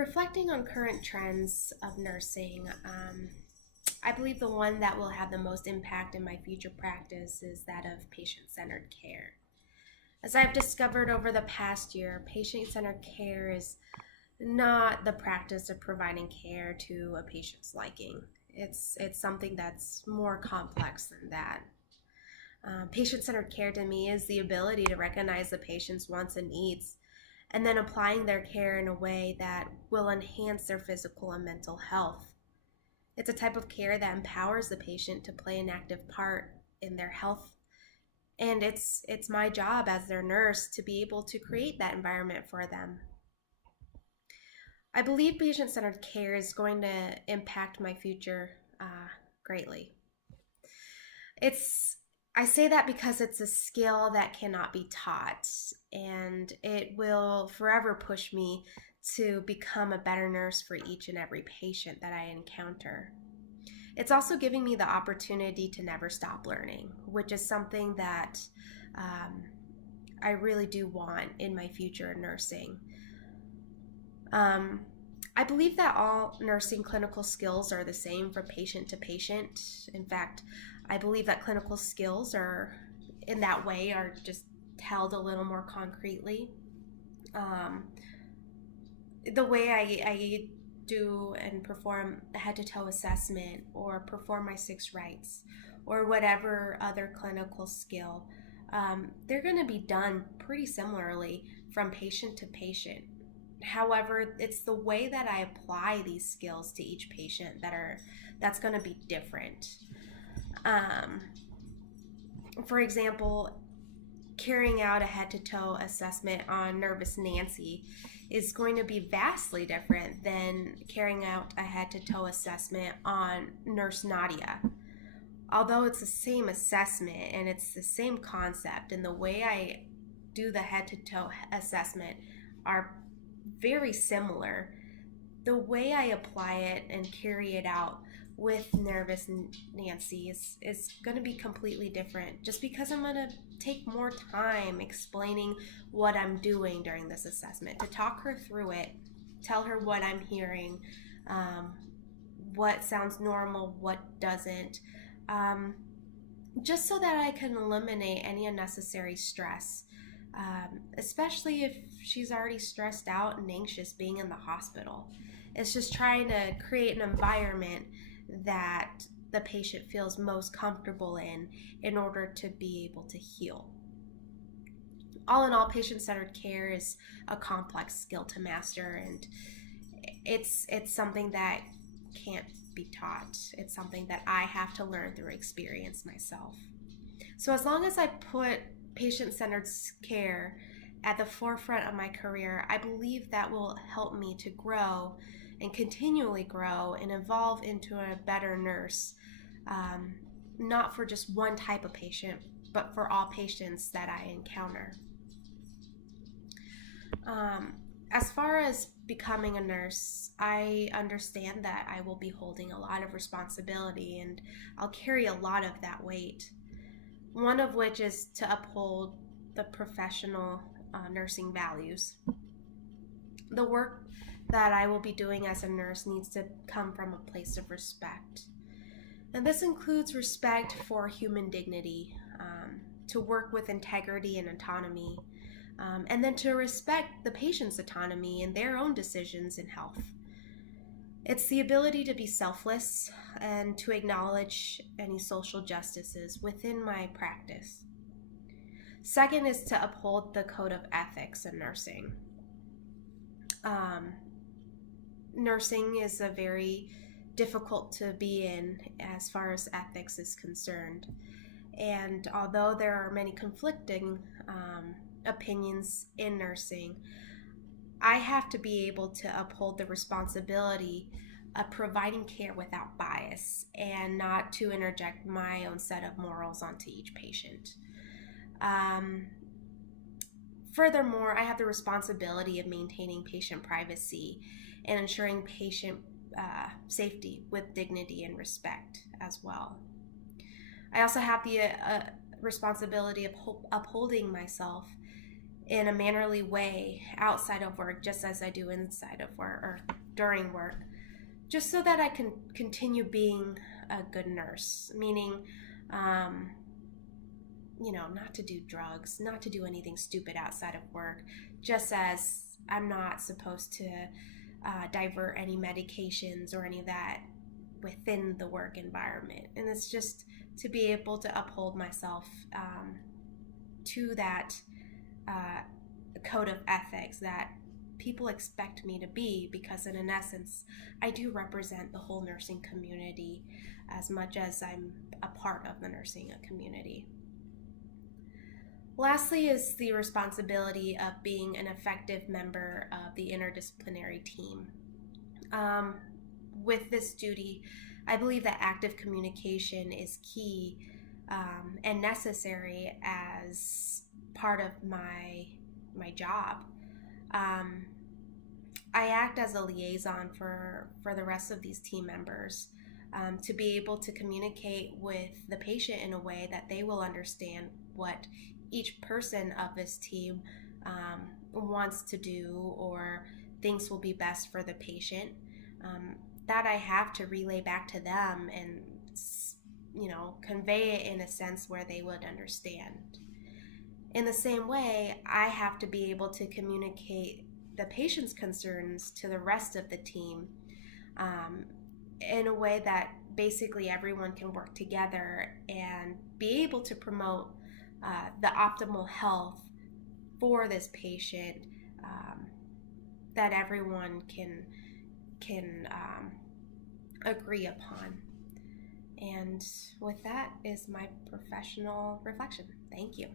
Reflecting on current trends of nursing, I believe the one that will have the most impact in my future practice is that of patient centered care. As I've discovered over the past year, patient centered care is not the practice of providing care to a patient's liking. It's something that's more complex than that. Patient centered care to me is the ability to recognize the patient's wants and needs and then applying their care in a way that will enhance their physical and mental health. It's a type of care that empowers the patient to play an active part in their health. And it's my job as their nurse to be able to create that environment for them. I believe patient centered care is going to impact my future greatly. It's I say that because it's a skill that cannot be taught, and it will forever push me to become a better nurse for each and every patient that I encounter. It's also giving me the opportunity to never stop learning, which is something that um, I really do want in my future in nursing. Um, I believe that all nursing clinical skills are the same from patient to patient. In fact, I believe that clinical skills are, in that way, are just held a little more concretely. Um, the way I do and perform a head to toe assessment or perform my six rights or whatever other clinical skill, they're going to be done pretty similarly from patient to patient. However, it's the way that I apply these skills to each patient that's going to be different. Um, for example, carrying out a head to toe assessment on Nervous Nancy is going to be vastly different than carrying out a head to toe assessment on Nurse Nadia. Although it's the same assessment and it's the same concept, and the way I do the head to toe assessment are very similar, the way I apply it and carry it out with Nervous Nancy is going to be completely different just because I'm going to take more time explaining what I'm doing during this assessment, to talk her through it, tell her what I'm hearing, um, what sounds normal, what doesn't, um, just so that I can eliminate any unnecessary stress, especially if she's already stressed out and anxious being in the hospital. It's just trying to create an environment that the patient feels most comfortable in order to be able to heal. All in all, patient centered care is a complex skill to master, and it's something that can't be taught. It's something that I have to learn through experience myself. So as long as I put patient centered care at the forefront of my career, I believe that will help me to grow and continually grow and evolve into a better nurse, um, not for just one type of patient, but for all patients that I encounter. Um, as far as becoming a nurse, I understand that I will be holding a lot of responsibility and I'll carry a lot of that weight. One of which is to uphold the professional nursing values. The work that I will be doing as a nurse needs to come from a place of respect. And this includes respect for human dignity, to work with integrity and autonomy, and then to respect the patient's autonomy and their own decisions in health. It's the ability to be selfless and to acknowledge any social justices within my practice. Second is to uphold the code of ethics in nursing. Um, Nursing is a very difficult to be in as far as ethics is concerned. And although there are many conflicting opinions in nursing, I have to be able to uphold the responsibility of providing care without bias and not to interject my own set of morals onto each patient. Um, Furthermore, I have the responsibility of maintaining patient privacy and ensuring patient safety with dignity and respect as well. I also have the responsibility of upholding myself in a mannerly way outside of work, just as I do inside of work or during work, just so that I can continue being a good nurse, meaning, not to do drugs, not to do anything stupid outside of work, just as I'm not supposed to divert any medications or any of that within the work environment. And it's just to be able to uphold myself to that code of ethics that people expect me to be, because in essence I do represent the whole nursing community as much as I'm a part of the nursing community. Lastly is the responsibility of being an effective member of the interdisciplinary team. With this duty, I believe that active communication is key and necessary as part of my job. I act as a liaison for the rest of these team members to be able to communicate with the patient in a way that they will understand what each person of this team wants to do or thinks will be best for the patient. That I have to relay back to them and convey it in a sense where they would understand. In the same way, I have to be able to communicate the patient's concerns to the rest of the team in a way that basically everyone can work together and be able to promote the optimal health for this patient that everyone can agree upon. And with that is my professional reflection. Thank you.